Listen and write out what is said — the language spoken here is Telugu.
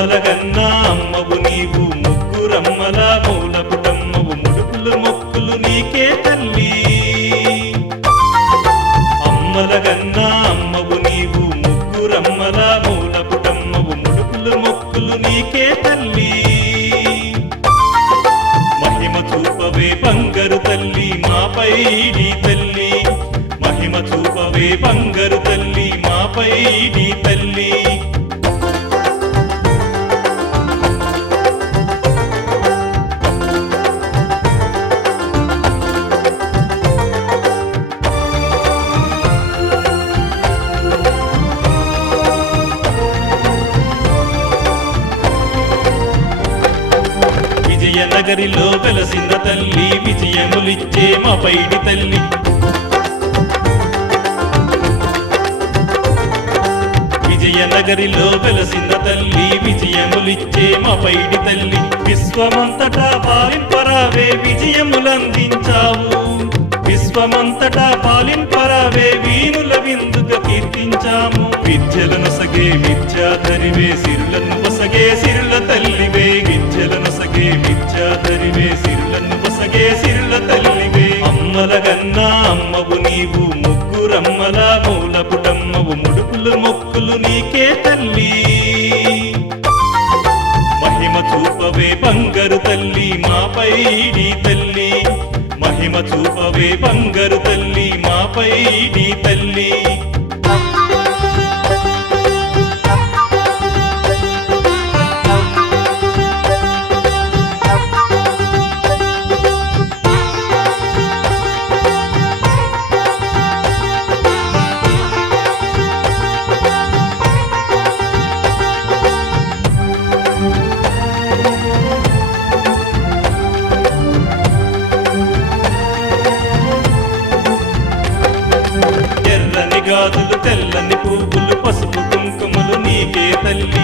అమ్మల గన్నా అమ్మవు నీవు ముగ్గురమ్మల మూలపుటమ్మవు ముడుపులు మొక్కులు నీకే తల్లి అమ్మల గన్నా అమ్మవు నీవు ముగ్గురమ్మల మూలపుటమ్మవు ముడుపులు మొక్కులు నీకే తల్లి మహిమ చూపవే బంగారు తల్లి మాపై నీ తల్లి మహిమ చూపవే బంగారు తల్లి మాపై నీ తల్లి విజయనగరిలో వెలసిన తల్లి విజయములిచ్చే మా పైడి తల్లి విజయనగరిలో వెలసిన తల్లి విజయములిచ్చే మా పైడి తల్లి విశ్వమంతటా పాలింపరావే విజయములందించావు విశ్వమంతటా పాలింపరావే వీణుల విందుగా కీర్తించాము విద్యలను సగే విద్యాధరివే సిరులను వసగే సిరుల తల్లివే విద్యలను సగే విద్యాధరివే సిరులను వసగే సిరుల తల్లివే అమ్మల గన్నా అమ్మవు నీవు ముగ్గురమ్మల మూలపుటమ్మవు ముడుపులు మొక్కులు నీకే తల్లి మహిమ చూపవే బంగారు తల్లి మాపై నీ తల్లి మహిమ చూపవే బంగారు తల్లి మాపై నీ తల్లి ఎర్రని గాజులు తెల్లని పువ్వులు పసుపు కుంకుమలు నీకే తల్లి